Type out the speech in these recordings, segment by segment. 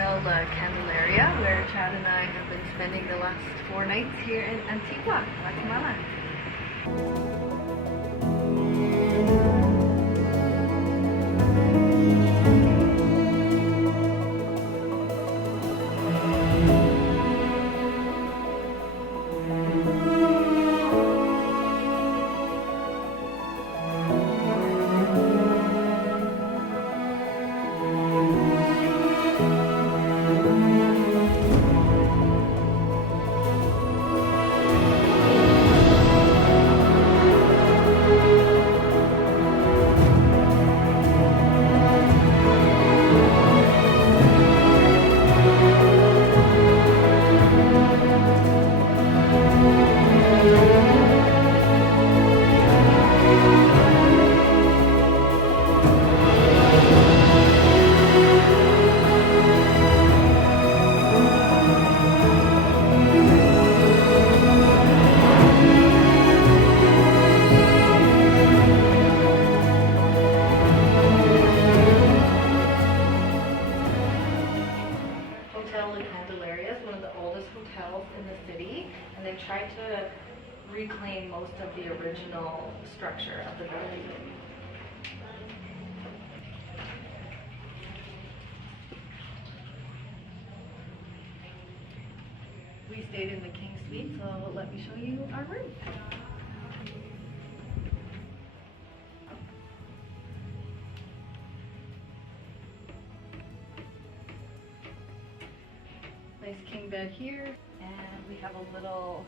Hotel Candelaria, where Chad and I have been spending the last 4 nights here in Antigua, Guatemala. Candelaria is one of the oldest hotels in the city, and they've tried to reclaim most of the original structure of the building. We stayed in the King Suite, so let me show you our room. Nice king bed here, and we have a little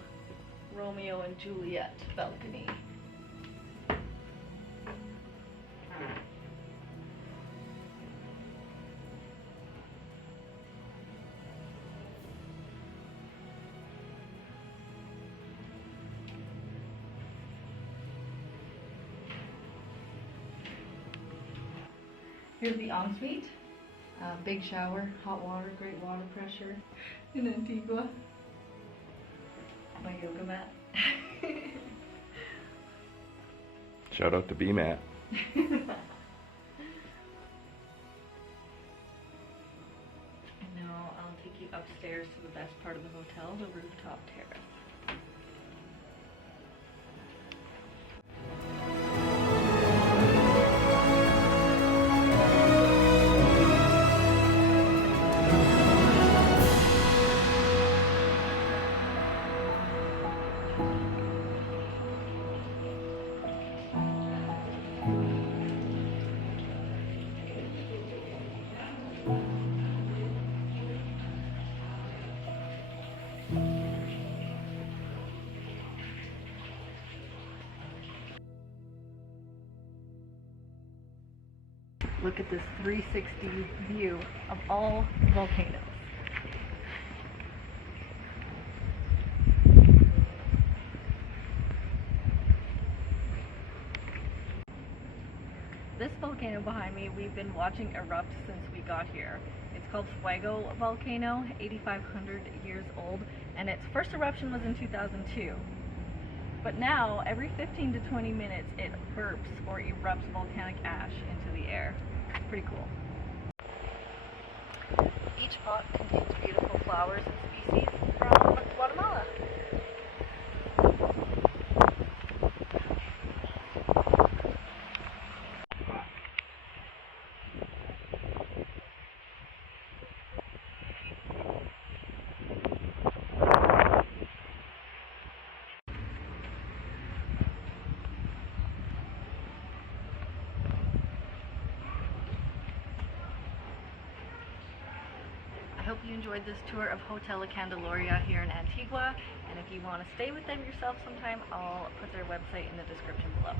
Romeo and Juliet balcony. Here's the ensuite. Big shower, hot water, great water pressure in Antigua. My yoga mat. Shout out to B-Mat. And now I'll take you upstairs to the best part of the hotel, the rooftop terrace. Look at this 360 view of all volcanoes. This volcano behind me, we've been watching erupt since we got here. It's called Fuego volcano, 8,500 years old, and its first eruption was in 2002. But now, every 15 to 20 minutes, it burps or erupts volcanic ash into the air. It's pretty cool. Each pot contains beautiful flowers and species from Guatemala. I hope you enjoyed this tour of Hotel Candelaria here in Antigua, and if you want to stay with them yourself sometime, I'll put their website in the description below.